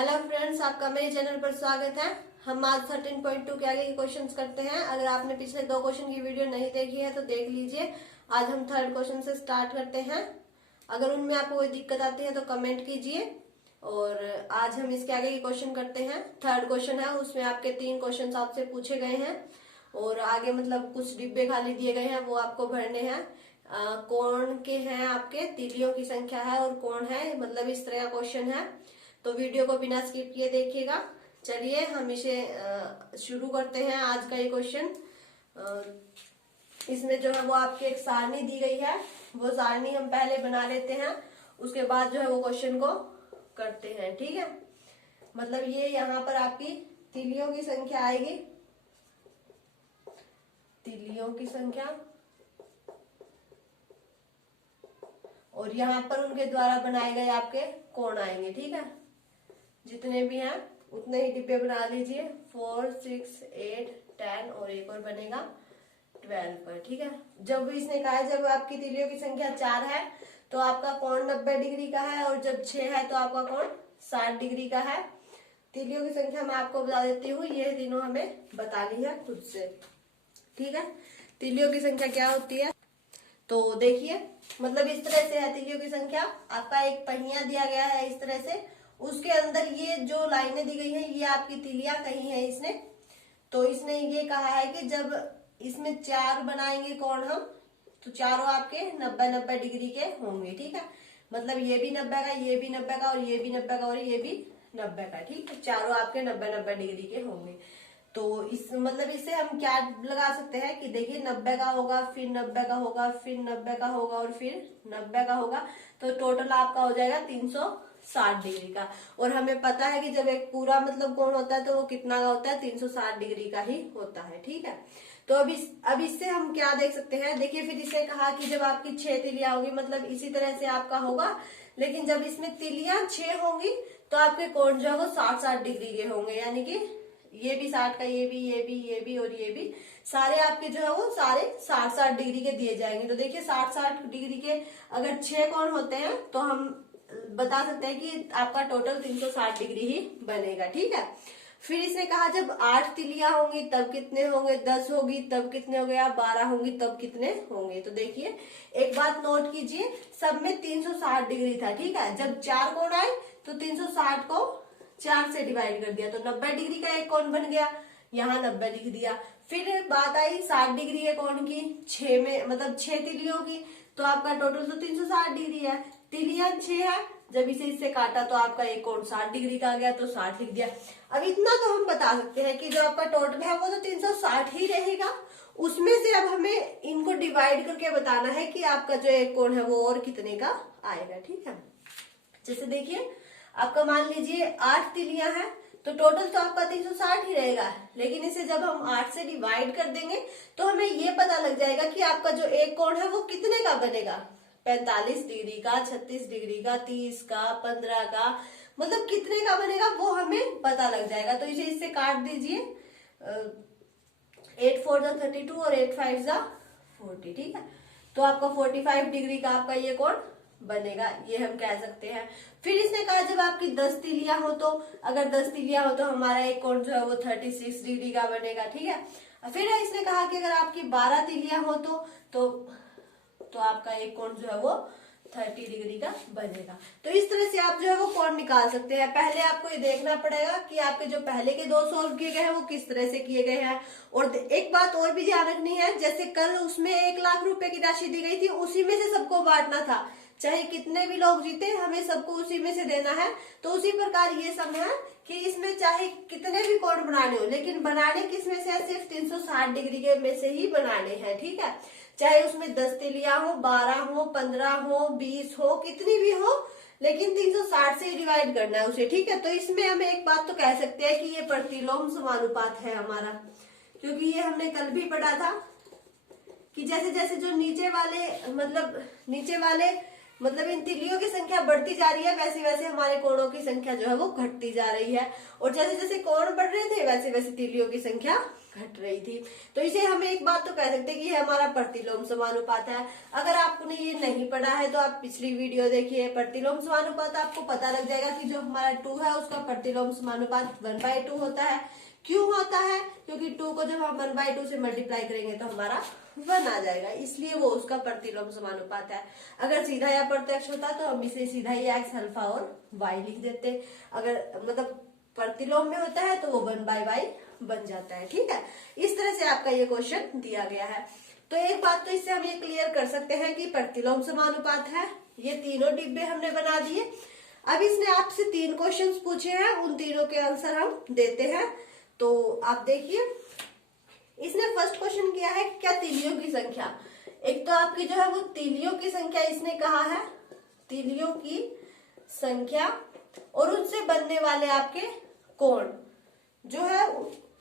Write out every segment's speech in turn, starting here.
Hello friends, आपका मेरे channel पर स्वागत है। हम आज 13.2 के आगे के क्वेश्चंस करते हैं। अगर आपने पिछले 2 क्वेश्चन की वीडियो नहीं देखी है तो देख लीजिए। आज हम थर्ड क्वेश्चन से स्टार्ट करते हैं। अगर उनमें आपको कोई दिक्कत आती है तो कमेंट कीजिए। और आज हम इसके आगे के क्वेश्चन करते हैं। थर्ड क्वेश्चन है, उसमें आपके 3 क्वेश्चन आपसे पूछे गए हैं और आगे मतलब कुछ डिब्बे खाली दिए गए हैं, वो आपको भरने हैं। कौन के हैं आपके, तीलियों की संख्या है और कौन है, मतलब इस तरह का क्वेश्चन है। तो वीडियो को बिना स्किप किए देखिएगा। चलिए हम इसे शुरू करते हैं। आज का ये क्वेश्चन, इसमें जो है वो आपकी एक सारणी दी गई है, वो सारणी हम पहले बना लेते हैं, उसके बाद जो है वो क्वेश्चन को करते हैं। ठीक है, मतलब ये यहाँ पर आपकी तीलियों की संख्या आएगी, तीलियों की संख्या, और यहाँ पर उनके द्वारा बनाए गए आपके कोण आएंगे। ठीक है, जितने भी हैं उतने ही डिब्बे बना लीजिए, 4, 6, 8, 10 और एक और बनेगा 12 पर। ठीक है, जब इसने कहा है जब आपकी तीलियों की संख्या 4 है तो आपका कोण 90 डिग्री का है, और जब 6 है तो आपका कोण 60 डिग्री का है। तीलियों की संख्या मैं आपको बता देती हूँ, ये तीनों हमें बतानी है खुद से। ठीक है, तीलियों की संख्या क्या होती है तो देखिए, मतलब इस तरह से है तीलियों की संख्या। आपका एक पहिया दिया गया है इस तरह से, उसके अंदर ये जो लाइनें दी गई हैं ये आपकी तीलियां कही है इसने। तो इसने ये कहा है कि जब इसमें 4 बनाएंगे कोण हम, तो चारों आपके 90-90 डिग्री के होंगे। ठीक है, मतलब ये भी 90 का, ये भी 90 का, और ये भी 90 का, और ये भी 90 का। ठीक है, चारों आपके 90-90 डिग्री के होंगे। तो इस मतलब इससे हम क्या लगा सकते हैं कि देखिए 90 का होगा, फिर 90 का होगा, फिर 90 का होगा, और फिर 90 का होगा, तो टोटल आपका हो जाएगा 360 डिग्री का। और हमें पता है कि जब एक पूरा मतलब कोण होता है तो वो कितना का होता है, 360 डिग्री का ही होता है। ठीक है, तो अब इससे हम क्या देख सकते हैं, देखिए फिर इसने कहा कि जब आपकी 6 तीलियां होगी, मतलब इसी तरह से आपका होगा, लेकिन जब इसमें तीलियां 6 होंगी तो आपके कोण जो है वो 60-60 डिग्री के होंगे। यानी कि ये भी 60 का, ये भी, ये भी, ये भी और ये भी, सारे आपके जो है वो सारे 60-60 डिग्री के दिए जाएंगे। तो देखिए 60-60 डिग्री के अगर 6 कोण होते हैं तो हम बता सकते हैं कि आपका टोटल 360 डिग्री ही बनेगा। ठीक है, फिर इसने कहा जब 8 तीलियां होंगी तब कितने होंगे, 10 होगी तब कितने होंगे, या 12 होंगी तब कितने होंगे। तो देखिए एक बात नोट कीजिए, सब में 360 डिग्री था। ठीक है, जब 4 कोण आए तो 360 को 4 से डिवाइड कर दिया तो 90 डिग्री का एक कोण बन गया, यहाँ 90 लिख दिया। फिर बात आई 60 डिग्री के कोण की, 6 में मतलब 6 तीलियों की, तो आपका टोटल तो 360 डिग्री है। तीलियां 6 है, जब इसे इससे काटा तो आपका एक कोण 60 डिग्री का आ गया, तो 60 लिख दिया। अब इतना तो हम बता सकते हैं कि जो आपका टोटल है वो तो 360 ही रहेगा। उसमें से अब हमें इनको डिवाइड करके बताना है कि आपका जो एक कोण है वो और कितने का आएगा। ठीक है, जैसे देखिए आपका मान लीजिए 8 तीलियां हैं तो टोटल तो आपका 360 ही रहेगा, लेकिन इसे जब हम 8 से डिवाइड कर देंगे तो हमें ये पता लग जाएगा कि आपका जो एक कोण है वो कितने का बनेगा, 45 डिग्री का, 36 डिग्री का, 30 का, 15 का, मतलब कितने का बनेगा वो हमें पता लग जाएगा। तो इसे इससे काट दीजिए, 8 4 जा 32 और 8 5 जा 40। ठीक है, तो आपका 45 डिग्री का आपका ये कोण बनेगा, ये हम कह सकते हैं। फिर इसने कहा जब आपकी 10 तीलियां हो तो, अगर 10 तीलियां हो तो हमारा एक कोण जो है वो 36 डिग्री का बनेगा। ठीक है, फिर इसने कहा कि अगर आपकी 12 तीलियां हो तो आपका एक कोण जो है वो 30 डिग्री का बनेगा। तो इस तरह से आप जो है वो कोण निकाल सकते हैं। पहले आपको ये देखना पड़ेगा कि आपके जो पहले के 2 सॉल्व किए गए हैं वो किस तरह से किए गए हैं। और एक बात और भी ध्यान रखनी है, जैसे कल उसमें 1 लाख रुपए की राशि दी गई थी, उसी में से सबको बांटना था, चाहे कितने भी लोग जीते हमें सबको उसी में से देना है। तो उसी प्रकार ये सम है कि इसमें चाहे कितने भी कोण बनाने हो, लेकिन बनाने किसमें से है, सिर्फ 360 डिग्री के में से ही बनाने हैं। ठीक है, चाहे उसमें 10 तीलियां हो, 12 हो, 15 हो, 20 हो, कितनी भी हो, लेकिन 360 से डिवाइड करना है उसे। ठीक है, तो इसमें हम एक बात तो कह सकते हैं कि ये प्रतिलोम समानुपात है हमारा, क्योंकि ये हमने कल भी पढ़ा था कि जैसे जैसे जो नीचे वाले मतलब नीचे वाले मतलब इन तीलियों की संख्या बढ़ती जा रही है, वैसे वैसे हमारे कोणों की संख्या जो है वो घटती जा रही है। और जैसे जैसे कोण बढ़ रहे थे वैसे वैसे तीलियों की संख्या घट रही थी। तो इसे हम एक बात तो कह सकते हैं कि ये हमारा प्रतिलोम समानुपात है। अगर आपने ये नहीं पढ़ा है तो आप पिछली वीडियो देखिए, प्रतिलोम समानुपात, आपको पता लग जाएगा कि जो हमारा 2 है उसका प्रतिलोम समानुपात 1/2 होता है। क्यों होता है? क्योंकि 2 को जब हम 1/2 से मल्टीप्लाई करेंगे तो हमारा 1 आ जाएगा, इसलिए वो उसका प्रतिलोम समानुपात है। अगर सीधा या प्रत्यक्ष होता तो हम इसे सीधा ही x अल्फा और y लिख देते। अगर मतलब प्रतिलोम में होता है तो वो 1/y बन जाता है। ठीक है, इस तरह से आपका ये क्वेश्चन दिया गया है। तो एक बात तो इससे हम ये क्लियर कर सकते हैं कि प्रतिलोम समानुपात है। ये तीनों डिब्बे हमने बना दिए। अब इसने आपसे 3 क्वेश्चंस पूछे हैं, उन तीनों के आंसर हम देते हैं। तो आप देखिए, इसने फर्स्ट क्वेश्चन किया है क्या तीलियों की संख्या। एक तो आपकी जो है वो तीलियों की संख्या इसने कहा है, तीलियों की संख्या और उनसे बनने वाले आपके कोण जो है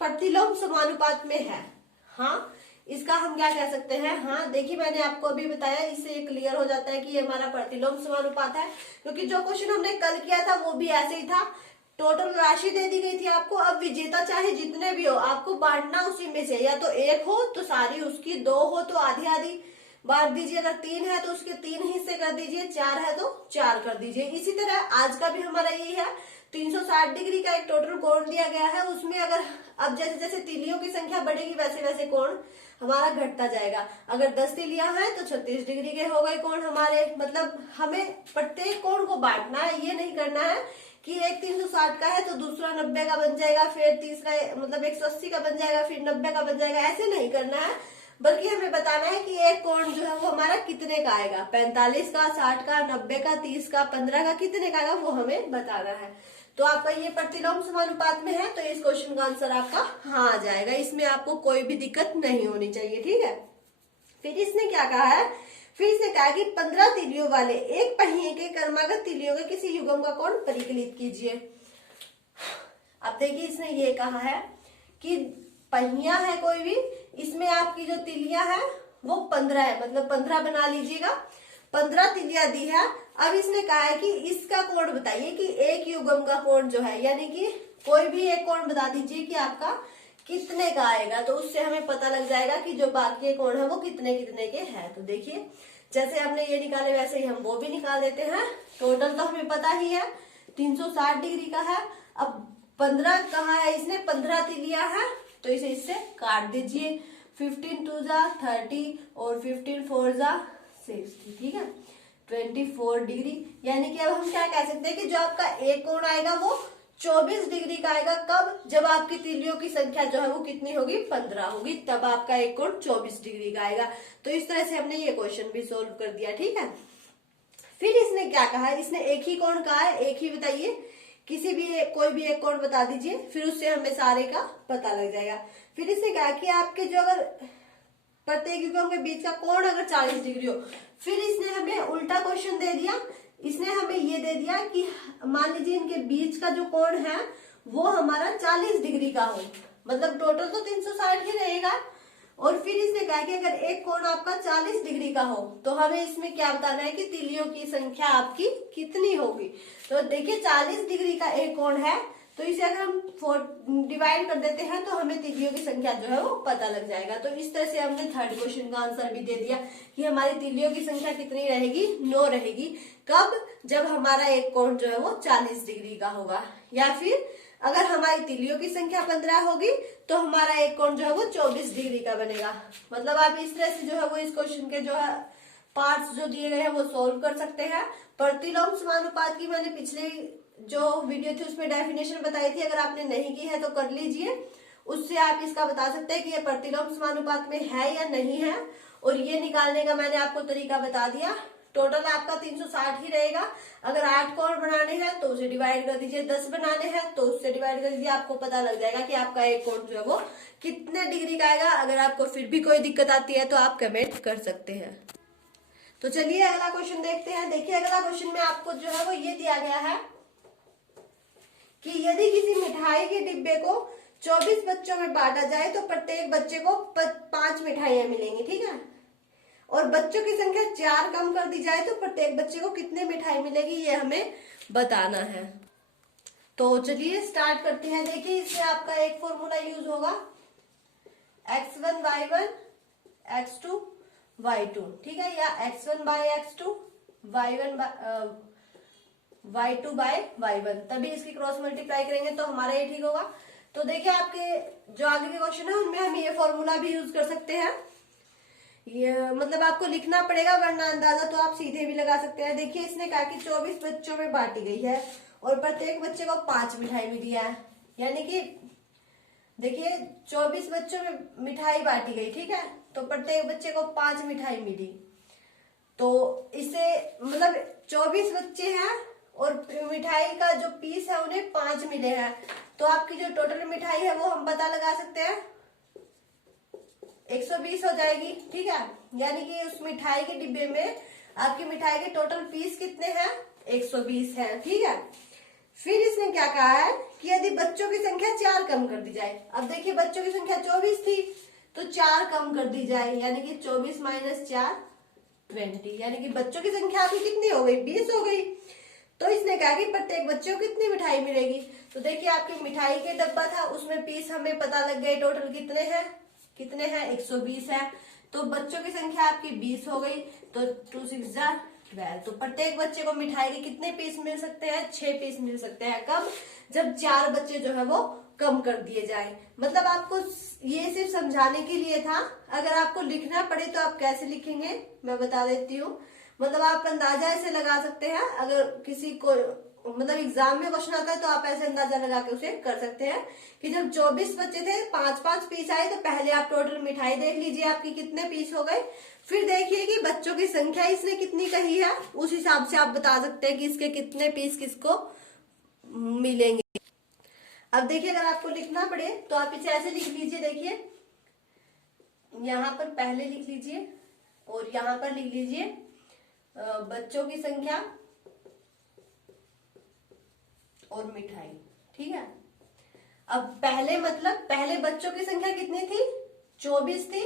प्रतिलोम समानुपात में है। हाँ, इसका हम क्या कह सकते हैं। हाँ देखिए, मैंने आपको अभी बताया, इससे क्लियर हो जाता है कि ये हमारा प्रतिलोम समानुपात है। क्योंकि जो क्वेश्चन हमने कल किया था वो भी ऐसे ही था, टोटल राशि दे दी गई थी आपको। अब विजेता चाहे जितने भी हो, आपको बांटना उसी में से, या तो 1 हो तो सारी उसकी, 2 हो तो आधी आधी बांट दीजिए, अगर 3 है तो उसके 3 हिस्से कर दीजिए, 4 है तो 4 कर दीजिए। इसी तरह आज का भी हमारा यही है, 360 डिग्री का एक टोटल कोण दिया गया है। उसमें अगर अब जैसे जैसे तीलियों की संख्या बढ़ेगी वैसे वैसे कोण हमारा घटता जाएगा। अगर 10 तीलियां हैं तो 36 डिग्री के हो गए कोण हमारे। मतलब हमें प्रत्येक कोण को बांटना है, ये नहीं करना है कि एक 360 का है तो दूसरा 90 का बन जाएगा, फिर तीसरा मतलब 180 का बन जाएगा, फिर 90 का बन जाएगा। ऐसे नहीं करना है, बल्कि हमें बताना है कि एक कोण जो है वो हमारा कितने का आएगा, 45 का, 60 का, 90 का, 30 का, 15 का, कितने का आएगा वो हमें बताना है। तो आपका ये प्रतिलोम समानुपात में है, तो इस क्वेश्चन का आंसर आपका हाँ आ जाएगा। इसमें आपको कोई भी दिक्कत नहीं होनी चाहिए। ठीक है, फिर इसने क्या कहा है, फिर इसने कहा कि 15 तीलियों वाले एक पहिए के क्रमागत तीलियों के किसी युग्म का कोण परिकलित कीजिए। अब देखिए, इसने ये कहा है कि पहिया है कोई भी, इसमें आपकी जो तीलियां है वो 15 है, मतलब 15 बना लीजिएगा। 15 तीलियां दी है। अब इसने कहा है कि इसका कोण बताइए कि एक युग्म का कोण जो है, यानी कि कोई भी एक कोण बता दीजिए कि आपका कितने का आएगा। तो उससे हमें पता लग जाएगा कि जो बाकी कोण है वो कितने कितने के हैं। तो देखिए, जैसे हमने ये निकाले वैसे ही हम वो भी निकाल देते हैं। टोटल तो हमें पता ही है 360 डिग्री का है। अब 15 कहा है इसने, 15 तीलियां है तो इसे इससे काट दीजिए। 15 2 जा 30 और 15 4 जा 60। ठीक है, 24 डिग्री। यानी कि अब हम क्या कह सकते हैं कि जो आपका एक कोण आएगा वो 24 डिग्री का आएगा। कब? जब आपकी तीलियों की संख्या जो है वो कितनी होगी, 15 होगी, तब आपका एक कोण 24 डिग्री का आएगा। तो इस तरह से हमने ये क्वेश्चन भी सोल्व कर दिया। ठीक है, फिर इसने क्या कहा है, इसने एक ही कोण कहा है, एक ही बताइए, किसी भी कोई भी एक कोण बता दीजिए, फिर उससे हमें सारे का पता लग जाएगा। फिर इसने कहा कि आपके जो अगर प्रत्येक युग्म के बीच का कोण अगर 40 डिग्री हो, फिर इसने हमें उल्टा क्वेश्चन दे दिया। इसने हमें ये दे दिया कि मान लीजिए इनके बीच का जो कोण है वो हमारा 40 डिग्री का हो, मतलब टोटल तो 360 ही रहेगा। और फिर इसने कहा कि अगर एक कोण आपका 40 डिग्री का हो तो हमें इसमें क्या बताना है कि तीलियों की संख्या आपकी कितनी होगी। तो देखिए, 40 डिग्री का एक कोण है तो इसे अगर हम डिवाइड कर देते हैं तो हमें तीलियों की संख्या जो है वो पता लग जाएगा। तो इस तरह से हमने थर्ड क्वेश्चन का आंसर भी दे दिया कि हमारी तीलियों की संख्या कितनी रहेगी, 9 रहेगी। कब? जब हमारा एक कोण जो है वो 40 डिग्री का होगा। या फिर अगर हमारी तीलियों की संख्या 15 होगी तो हमारा एक कोण जो है वो 24 डिग्री का बनेगा। मतलब आप इस तरह से जो है वो इस क्वेश्चन के जो है पार्ट्स जो दिए गए हैं वो सोल्व कर सकते हैं। प्रतिलोम समानुपात की मैंने पिछले जो वीडियो थी उसमें डेफिनेशन बताई थी, अगर आपने नहीं की है तो कर लीजिए, उससे आप इसका बता सकते हैं कि ये प्रतिलोम समानुपात में है या नहीं है। और ये निकालने का मैंने आपको तरीका बता दिया। टोटल आपका 360 ही रहेगा। अगर 8 कोण बनाने हैं तो उसे डिवाइड कर दीजिए, 10 बनाने हैं तो उससे डिवाइड कर दीजिए, आपको पता लग जाएगा कि आपका एक कोण जो है वो कितने डिग्री का आएगा। अगर आपको फिर भी कोई दिक्कत आती है तो आप कमेंट कर सकते हैं। तो चलिए अगला क्वेश्चन देखते हैं। देखिए, अगला क्वेश्चन में आपको जो है वो ये दिया गया है कि यदि किसी मिठाई के डिब्बे को 24 बच्चों में बांटा जाए तो प्रत्येक बच्चे को 5 मिठाइयां मिलेंगी। ठीक है, और बच्चों की संख्या 4 कम कर दी जाए तो प्रत्येक बच्चे को कितने मिठाई मिलेगी ये हमें बताना है। तो चलिए स्टार्ट करते हैं। देखिए इससे आपका एक फॉर्मूला यूज होगा, x1 y1 x2 y2, ठीक है, या x1 bye x2 y1 y2 bye y1, तभी इसकी क्रॉस मल्टीप्लाई करेंगे तो हमारा ये ठीक होगा। तो देखिए आपके जो आगे के क्वेश्चन है उनमें हम ये फॉर्मूला भी यूज कर सकते हैं। ये मतलब आपको लिखना पड़ेगा, वरना अंदाजा तो आप सीधे भी लगा सकते हैं। देखिए इसने कहा कि 24 बच्चों में बांटी गई है और प्रत्येक बच्चे को 5 मिठाई मिली है, यानी कि देखिए 24 बच्चों में मिठाई बांटी गई, ठीक है, तो प्रत्येक बच्चे को 5 मिठाई मिली। तो इससे मतलब 24 बच्चे हैं और मिठाई का जो पीस है उन्हें 5 मिले हैं, तो आपकी जो टोटल मिठाई है वो हम पता लगा सकते हैं 120 हो जाएगी, ठीक है। यानी कि उस मिठाई के डिब्बे में आपकी मिठाई के टोटल पीस कितने हैं, 120 हैं, ठीक है। फिर इसने क्या कहा है कि यदि बच्चों की संख्या 4 कम कर दी जाए। अब देखिए बच्चों की संख्या 24 थी तो 4 कम कर दी जाए, यानी कि 24 माइनस 4 20, यानी कि बच्चों की संख्या आपकी कितनी हो गई, 20 हो गई। तो इसने कहा कि प्रत्येक बच्चे को कितनी मिठाई मिलेगी। तो देखिए आपकी मिठाई के डब्बा था उसमें पीस हमें पता लग गए टोटल कितने हैं, 120 है। तो बच्चों की संख्या आपकी 20 हो गई, तो 2 6 12, तो प्रत्येक बच्चे को मिठाई के कितने पीस मिल सकते हैं, 6 पीस मिल सकते हैं। कब, जब 4 बच्चे जो है वो कम कर दिए जाए। मतलब आपको ये सिर्फ समझाने के लिए था, अगर आपको लिखना पड़े तो आप कैसे लिखेंगे मैं बता देती हूँ। मतलब आप अंदाजा ऐसे लगा सकते हैं, अगर किसी को मतलब एग्जाम में क्वेश्चन आता है तो आप ऐसे अंदाजा लगा के उसे कर सकते हैं कि जब 24 बच्चे थे 5-5 पीस आए, तो पहले आप टोटल मिठाई देख लीजिए आपकी कितने पीस हो गए। फिर देखिए कि बच्चों की संख्या इसने कितनी कही है, उस हिसाब से आप बता सकते हैं कि इसके कितने पीस किसको मिलेंगे। अब देखिए अगर आपको लिखना पड़े तो आप इसे ऐसे लिख लीजिए। देखिए यहाँ पर पहले लिख लीजिए और यहाँ पर लिख लीजिए बच्चों की संख्या और मिठाई, ठीक है। अब पहले मतलब पहले बच्चों की संख्या कितनी थी, 24 थी,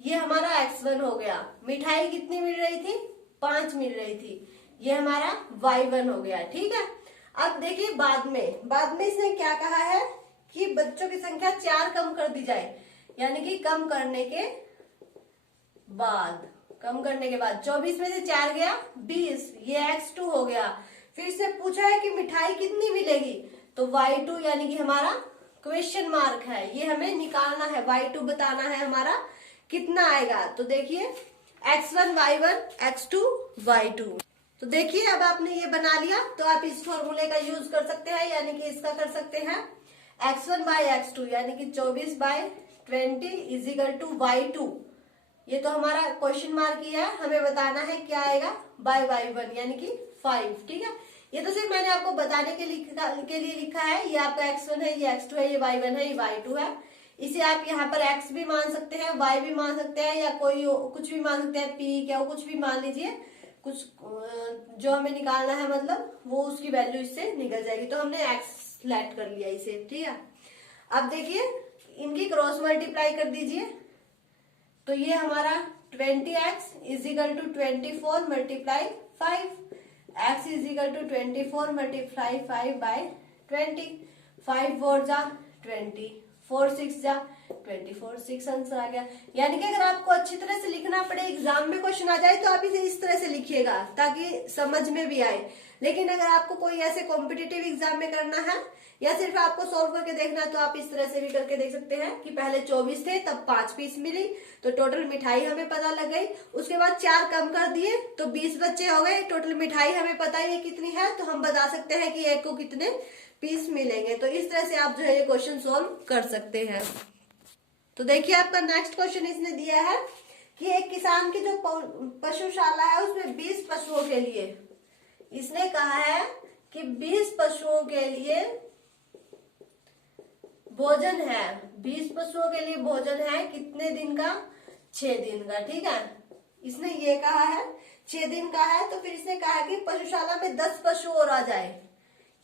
ये हमारा x1 हो गया। मिठाई कितनी मिल रही थी, 5 मिल रही थी, ये हमारा y1 हो गया, ठीक है। अब देखिए बाद में इसने क्या कहा है कि बच्चों की संख्या 4 कम कर दी जाए, यानी कि कम करने के बाद 24 में से 4 गया 20, ये x2 हो गया। फिर से पूछा है कि मिठाई कितनी मिलेगी, तो y2 यानी कि हमारा क्वेश्चन मार्क है, ये हमें निकालना है, y2 बताना है हमारा कितना आएगा। तो देखिए x1 y1 x2 y2। तो देखिए अब आपने ये बना लिया, तो आप इस फॉर्मूले का यूज कर सकते हैं, यानी कि इसका कर सकते हैं x1 बाय x2 यानी कि 24 बाय 20 इजिकल टू y2। ये तो हमारा क्वेश्चन मार्क ही है, हमें बताना है क्या आएगा बाय y1 यानी कि 5, ठीक है। ये तो सिर्फ मैंने आपको बताने के लिए लिखा है, ये आपका x1 है, ये x2 है, ये y1 है, ये y2 है। इसे आप यहाँ पर x भी मान सकते हैं, y भी मान सकते हैं, या कोई कुछ भी मान सकते हैं, p क्या कुछ भी मान लीजिए, कुछ जो हमें निकालना है मतलब वो उसकी वैल्यू इससे निकल जाएगी। तो हमने x सेलेक्ट कर लिया इसे, ठीक है। अब देखिए इनकी क्रॉस मल्टीप्लाई कर दीजिए, तो ये हमारा 20x equal to 24 multiply 5, x equal to 24 multiply 5 by 20, 5 4 जा 20, 4 6 जा 24, 6 आंसर आ गया। यानी कि अगर आपको अच्छी तरह से लिखना पड़े, एग्जाम में क्वेश्चन आ जाए, तो आप इसे इस तरह से लिखिएगा ताकि समझ में भी आए। लेकिन अगर आपको कोई ऐसे कॉम्पिटिटिव एग्जाम में करना है या सिर्फ आपको सॉल्व करके देखना है, तो आप इस तरह से भी करके देख सकते हैं कि पहले 24 थे तब 5 पीस मिली, तो टोटल मिठाई हमें पता लग गई। उसके बाद 4 कम कर दिए तो 20 बच्चे हो गए, टोटल मिठाई हमें पता है कितनी है, तो हम बता सकते हैं कि एक को कितने पीस मिलेंगे। तो इस तरह से आप जो है ये क्वेश्चन सोल्व कर सकते हैं। तो देखिए आपका नेक्स्ट क्वेश्चन इसने दिया है कि एक किसान की जो पशुशाला है उसमें 20 पशुओं के लिए, इसने कहा है कि 20 पशुओं के लिए भोजन है, 20 पशुओं के लिए भोजन है कितने दिन का, 6 दिन का, ठीक है। इसने ये कहा है 6 दिन का है, तो फिर इसने कहा कि पशुशाला में 10 पशु और आ जाए,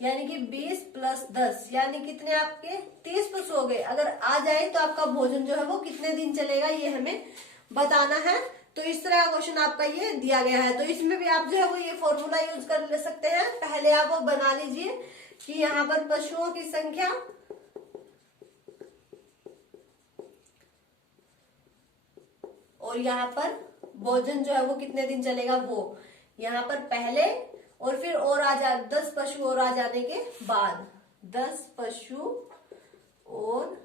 यानी कि 20 + 10 यानी कितने आपके 30 पशु हो गए। अगर आ जाए तो आपका भोजन जो है वो कितने दिन चलेगा, ये हमें बताना है। तो इस तरह का क्वेश्चन आपका ये दिया गया है। तो इसमें भी आप जो है वो ये फॉर्मूला यूज कर ले सकते हैं। पहले आप वो बना लीजिए कि यहाँ पर पशुओं की संख्या और यहाँ पर भोजन जो है वो कितने दिन चलेगा, वो यहाँ पर पहले और फिर और 10 पशु और आ जाने के बाद, 10 पशु और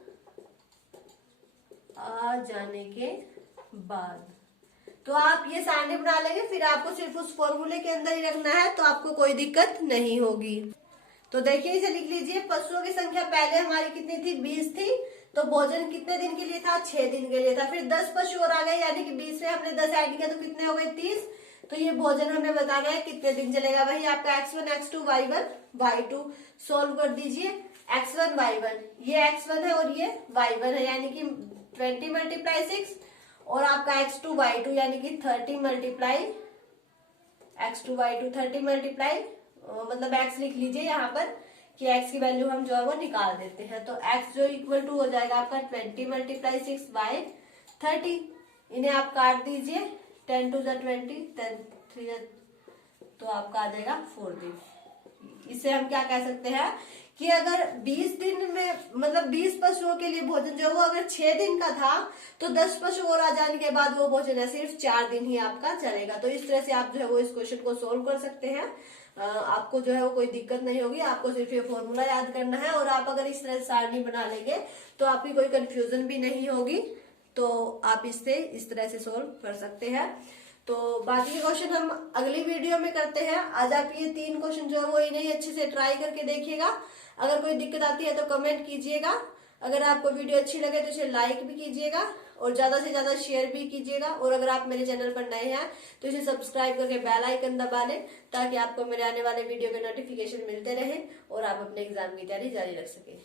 आ जाने के बाद। तो आप ये सारणी बना लेंगे, फिर आपको सिर्फ उस फॉर्मूले के अंदर ही रखना है, तो आपको कोई दिक्कत नहीं होगी। तो देखिए इसे लिख लीजिए। पशुओं की संख्या पहले हमारी कितनी थी, 20 थी। तो भोजन कितने दिन के लिए था, 6 दिन के लिए था। फिर 10 पशु और आ गए, यानी कि 20 में हमने 10 ऐड किया तो कितने हो गए, 30। तो ये भोजन हमें बताना है कितने दिन चलेगा। वही आपका x1 x2 y1 y2 solve कर दीजिए। x1 y1, ये x1 है और ये y1 है, यानी कि 20 मल्टीप्लाई 6 और आपका x2 y2 यानी कि 30 मल्टीप्लाई x2 y2 30 मल्टीप्लाई मतलब x लिख लीजिए यहाँ पर कि x की वैल्यू हम जो है वो निकाल देते हैं। तो x जो इक्वल टू हो जाएगा आपका 20 मल्टीप्लाई 6 बाय 30। इन्हें आप काट दीजिए, 10 टू 20, 10 3 तो आपका आ जाएगा 4 दिन। इसे हम क्या कह सकते हैं कि अगर 20 दिन में मतलब 20 पशुओं के लिए भोजन जो है वो अगर 6 दिन का था, तो 10 पशु और आ जाने के बाद वो भोजन है सिर्फ 4 दिन ही आपका चलेगा। तो इस तरह से आप जो है वो इस क्वेश्चन को सोल्व कर सकते हैं। आपको जो है वो कोई दिक्कत नहीं होगी, आपको सिर्फ ये फॉर्मूला याद करना है और आप अगर इस तरह से सारणी बना लेंगे तो आपकी कोई कंफ्यूजन भी नहीं होगी। तो आप इससे इस तरह से सोल्व कर सकते हैं। तो बाकी के क्वेश्चन हम अगली वीडियो में करते हैं। आज आप ये 3 क्वेश्चन जो है वो इन्हें अच्छे से ट्राई करके देखिएगा। अगर कोई दिक्कत आती है तो कमेंट कीजिएगा। अगर आपको वीडियो अच्छी लगे तो इसे लाइक भी कीजिएगा और ज्यादा से ज्यादा शेयर भी कीजिएगा। और अगर आप मेरे चैनल पर नए हैं तो इसे सब्सक्राइब करके बेल आइकन दबा लें, ताकि आपको मेरे आने वाले वीडियो के नोटिफिकेशन मिलते रहे और आप अपने एग्जाम की तैयारी जारी रख सकें।